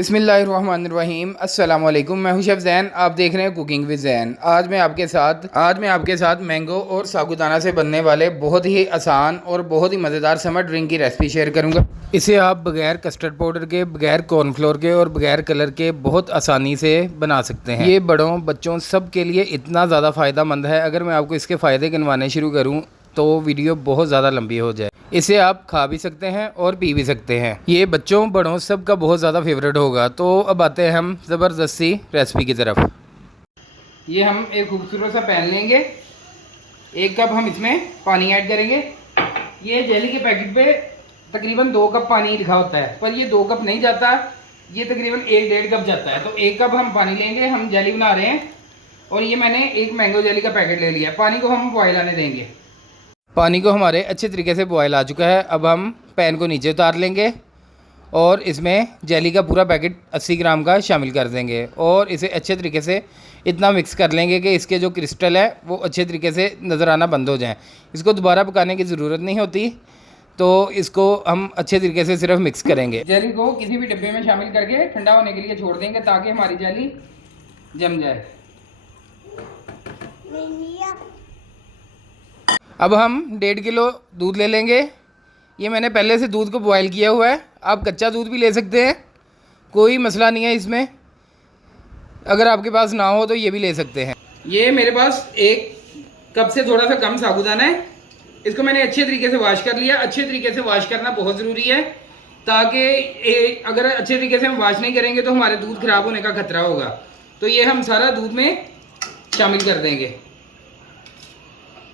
बिस्मिल्लाहिर्रहमानिर्रहीम अस्सलाम वालेकुम। मैं हूं शेफ़ ज़ैन, आप देख रहे हैं कुकिंग विद ज़ैन। आज मैं आपके साथ मैंगो और साबूदाना से बनने वाले बहुत ही आसान और बहुत ही मज़ेदार समर ड्रिंक की रेसिपी शेयर करूंगा। इसे आप बगैर कस्टर्ड पाउडर के, बगैर कॉर्नफ्लोर के और बगैर कलर के बहुत आसानी से बना सकते हैं। ये बड़ों बच्चों सब के लिए इतना ज़्यादा फ़ायदा मंद है। अगर मैं आपको इसके फ़ायदे गिनवाने शुरू करूँ तो वीडियो बहुत ज़्यादा लंबी हो जाए। इसे आप खा भी सकते हैं और पी भी सकते हैं। ये बच्चों बड़ों सब का बहुत ज़्यादा फेवरेट होगा। तो अब आते हैं हम ज़बरदस्ती रेसिपी की तरफ। ये हम एक खूबसूरत सा पैन लेंगे। 1 कप हम इसमें पानी ऐड करेंगे। ये जेली के पैकेट पे तकरीबन 2 कप पानी लिखा होता है, पर ये 2 कप नहीं जाता, ये तकरीबन 1-1.5 कप जाता है। तो 1 कप हम पानी लेंगे। हम जेली बना रहे हैं और ये मैंने एक मैंगो जेली का पैकेट ले लिया। पानी को हम बॉयल आने देंगे। पानी को हमारे अच्छे तरीके से बॉयल आ चुका है। अब हम पैन को नीचे उतार लेंगे और इसमें जेली का पूरा पैकेट 80 ग्राम का शामिल कर देंगे और इसे अच्छे तरीके से इतना मिक्स कर लेंगे कि इसके जो क्रिस्टल है वो अच्छे तरीके से नज़र आना बंद हो जाएं। इसको दोबारा पकाने की ज़रूरत नहीं होती, तो इसको हम अच्छे तरीके से सिर्फ मिक्स करेंगे। जेली को किसी भी डिब्बे में शामिल करके ठंडा होने के लिए छोड़ देंगे ताकि हमारी जेली जम जाए। अब हम 1.5 किलो दूध ले लेंगे। ये मैंने पहले से दूध को बॉयल किया हुआ है। आप कच्चा दूध भी ले सकते हैं, कोई मसला नहीं है इसमें। अगर आपके पास ना हो तो ये भी ले सकते हैं। ये मेरे पास 1 कप से थोड़ा सा कम साबूदाना है। इसको मैंने अच्छे तरीके से वॉश कर लिया। अच्छे तरीके से वॉश करना बहुत ज़रूरी है, ताकि अगर अच्छे तरीके से हम वॉश नहीं करेंगे तो हमारे दूध ख़राब होने का खतरा होगा। तो ये हम सारा दूध में शामिल कर देंगे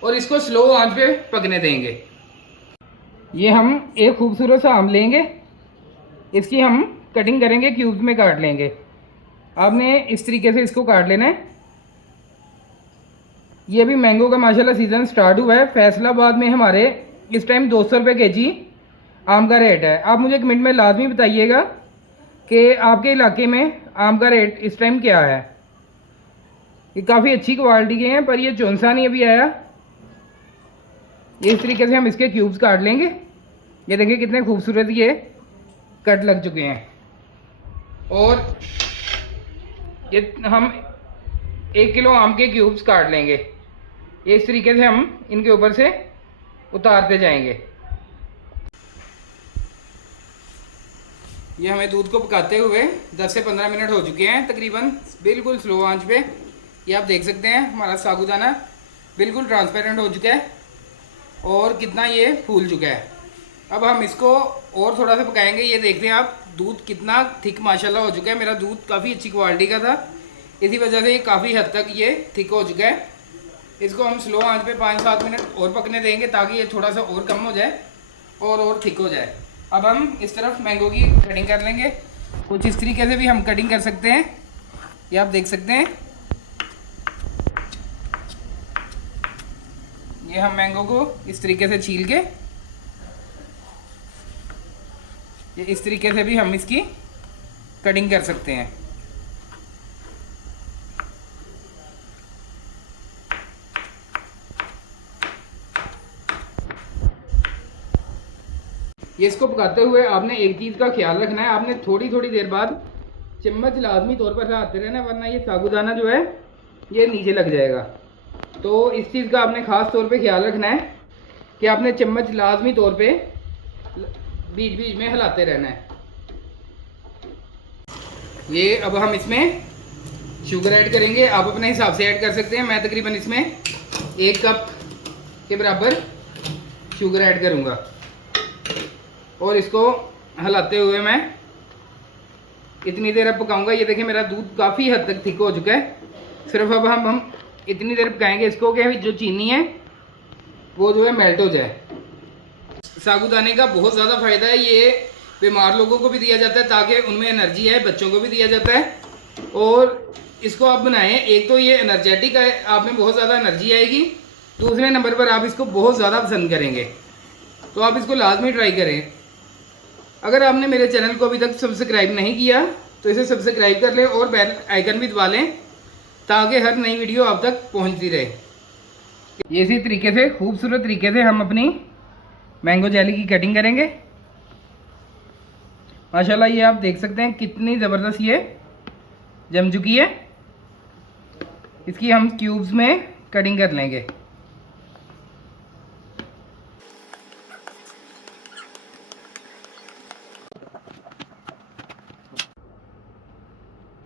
और इसको स्लो आंच पे पकने देंगे। ये हम एक खूबसूरत सा आम लेंगे, इसकी हम कटिंग करेंगे, क्यूब्स में काट लेंगे। आपने इस तरीके से इसको काट लेना है। ये भी मैंगो का माशाल्लाह सीज़न स्टार्ट हुआ है। फैसलाबाद में हमारे इस टाइम 200 रुपये केजी आम का रेट है। आप मुझे कमेंट में लाजमी बताइएगा कि आपके इलाके में आम का रेट इस टाइम क्या है। ये काफ़ी अच्छी क्वालिटी के हैं, पर ये चौंसा नहीं अभी आया। ये इस तरीके से हम इसके क्यूब्स काट लेंगे। ये देखिए कितने खूबसूरत ये कट लग चुके हैं। और ये हम 1 किलो आम के क्यूब्स काट लेंगे। ये इस तरीके से हम इनके ऊपर से उतारते जाएंगे। ये हमें दूध को पकाते हुए 10 से 15 मिनट हो चुके हैं तकरीबन, बिल्कुल स्लो आंच पे। ये आप देख सकते हैं हमारा साबूदाना बिल्कुल ट्रांसपेरेंट हो चुका है और कितना ये फूल चुका है। अब हम इसको और थोड़ा सा पकाएंगे। ये देखते हैं आप, दूध कितना थिक माशाल्लाह हो चुका है। मेरा दूध काफ़ी अच्छी क्वालिटी का था, इसी वजह से ये काफ़ी हद तक ये थिक हो चुका है। इसको हम स्लो आंच पे 5-7 मिनट और पकने देंगे ताकि ये थोड़ा सा और कम हो जाए और थिक हो जाए। अब हम इस तरफ मैंगो की कटिंग कर लेंगे। कुछ इस तरीके से भी हम कटिंग कर सकते हैं। ये आप देख सकते हैं। ये हम मैंगो को इस तरीके से छील के, ये इस तरीके से भी हम इसकी कटिंग कर सकते हैं। ये इसको पकाते हुए आपने एक चीज़ का ख्याल रखना है, आपने थोड़ी थोड़ी देर बाद चम्मच लाजमी तौर पर हिलाते रहना, वरना ये साबूदाना जो है ये नीचे लग जाएगा। तो इस चीज़ का आपने ख़ास तौर पे ख्याल रखना है कि आपने चम्मच लाजमी तौर पे बीच बीच में हिलाते रहना है। ये अब हम इसमें शुगर ऐड करेंगे। आप अपने हिसाब से ऐड कर सकते हैं। मैं तकरीबन इसमें 1 कप के बराबर शुगर ऐड करूँगा और इसको हिलाते हुए मैं इतनी देर अब पकाऊँगा। ये देखिए मेरा दूध काफ़ी हद तक थिक हो चुका है। सिर्फ अब हम इतनी देर पकाएंगे इसको कि जो चीनी है वो जो है मेल्ट हो जाए। साबूदाने का बहुत ज़्यादा फ़ायदा है। ये बीमार लोगों को भी दिया जाता है ताकि उनमें एनर्जी है, बच्चों को भी दिया जाता है। और इसको आप बनाएं, एक तो ये एनर्जेटिक है, आप में बहुत ज़्यादा एनर्जी आएगी। दूसरे नंबर पर आप इसको बहुत ज़्यादा पसंद करेंगे, तो आप इसको लाजमी ट्राई करें। अगर आपने मेरे चैनल को अभी तक सब्सक्राइब नहीं किया तो इसे सब्सक्राइब कर लें और बेल आइकन भी दबा लें ताकि हर नई वीडियो आप तक पहुंचती रहे। ये इसी तरीके से खूबसूरत तरीके से हम अपनी मैंगो जेली की कटिंग करेंगे माशाल्लाह ये आप देख सकते हैं कितनी ज़बरदस्त ये जम चुकी है। इसकी हम क्यूब्स में कटिंग कर लेंगे।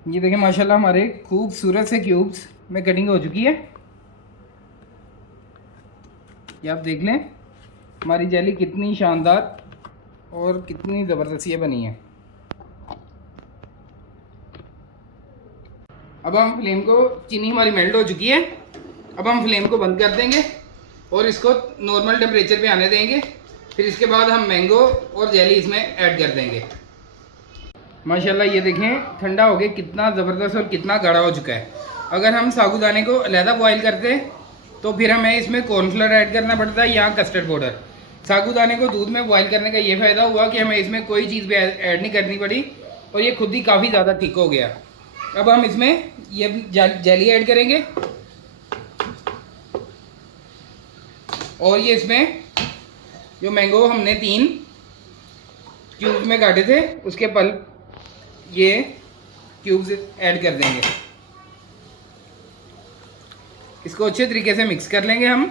ये देखें माशाल्लाह हमारे खूबसूरत से क्यूब्स में कटिंग हो चुकी है। ये आप देख लें हमारी जेली कितनी शानदार और कितनी ज़बरदस्त ये बनी है। अब हम फ्लेम को, चीनी हमारी मेल्ट हो चुकी है, अब हम फ्लेम को बंद कर देंगे और इसको नॉर्मल टेम्परेचर पे आने देंगे। फिर इसके बाद हम मैंगो और जेली इसमें ऐड कर देंगे। माशाल्लाह ये देखें ठंडा हो गया, कितना ज़बरदस्त और कितना गाढ़ा हो चुका है। अगर हम साबूदाने को अलहदा बॉयल करते तो फिर हमें इसमें कॉर्नफ्लोर ऐड करना पड़ता है या कस्टर्ड पाउडर। साबूदाने को दूध में बॉयल करने का ये फ़ायदा हुआ कि हमें इसमें कोई चीज़ भी ऐड नहीं करनी पड़ी और ये खुद ही काफ़ी ज़्यादा थिक हो गया। अब हम इसमें ये जेली ऐड करेंगे और ये इसमें जो मैंगो हमने 3 क्यूब्स में काटे थे उसके पल्प ये क्यूब्स ऐड कर देंगे। इसको अच्छे तरीके से मिक्स कर लेंगे हम।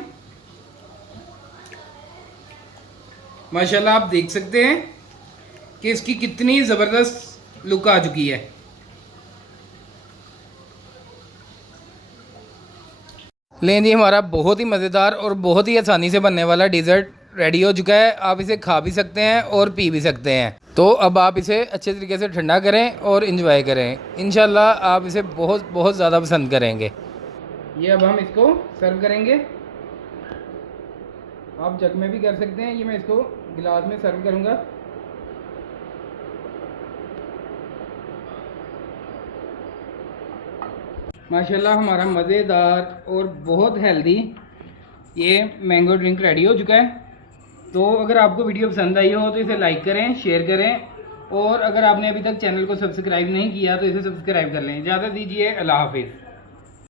माशाल्लाह आप देख सकते हैं कि इसकी कितनी ज़बरदस्त लुक आ चुकी है। लें जी, हमारा बहुत ही मज़ेदार और बहुत ही आसानी से बनने वाला डिज़र्ट रेडी हो चुका है। आप इसे खा भी सकते हैं और पी भी सकते हैं। तो अब आप इसे अच्छे तरीके से ठंडा करें और इन्जॉय करें। इंशाल्लाह आप इसे बहुत बहुत ज़्यादा पसंद करेंगे। ये अब हम इसको सर्व करेंगे। आप जग में भी कर सकते हैं। ये मैं इसको गिलास में सर्व करूँगा। माशाल्लाह हमारा मज़ेदार और बहुत हेल्दी ये मैंगो ड्रिंक रेडी हो चुका है। तो अगर आपको वीडियो पसंद आई हो तो इसे लाइक करें, शेयर करें और अगर आपने अभी तक चैनल को सब्सक्राइब नहीं किया तो इसे सब्सक्राइब कर लें। इजाज़त दीजिए, अल्लाह हाफिज़।